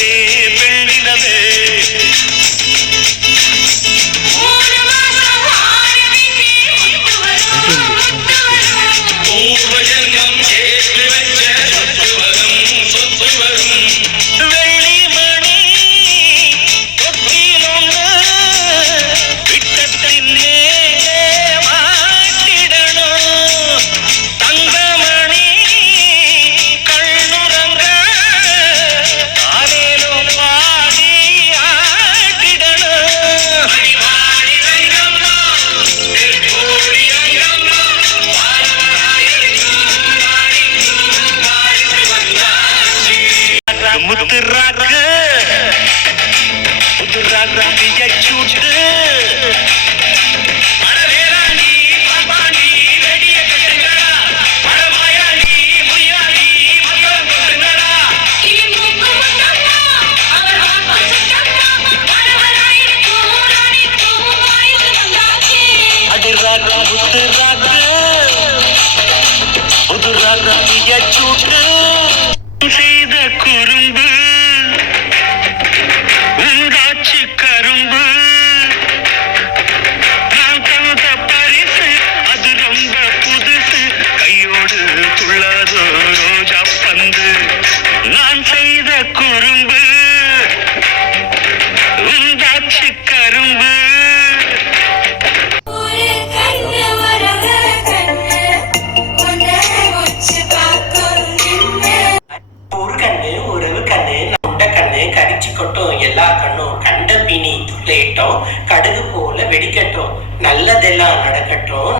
வந்ததே பெண்ணினவே முத்துராக்கு முத்துராக்கு சூட்டு அதிராக்கு முத்துராக்கு முத்துராக்கு சூட்டு செய்த குறும்பு உண்டாச்சு கரும்பு நான் தந்த பரிசு அது ரொம்ப புதுசு கையோடு துள்ளாதோ ரோஜா பந்து நான் செய்த குறும்பு உண்டாச்சு கரும்பு எல்லா கண்ணும் கண்ட பிணி துளையிட்டோம் கடுகு போல வெடிக்கட்டும் நல்லதெல்லாம் நடக்கட்டும்.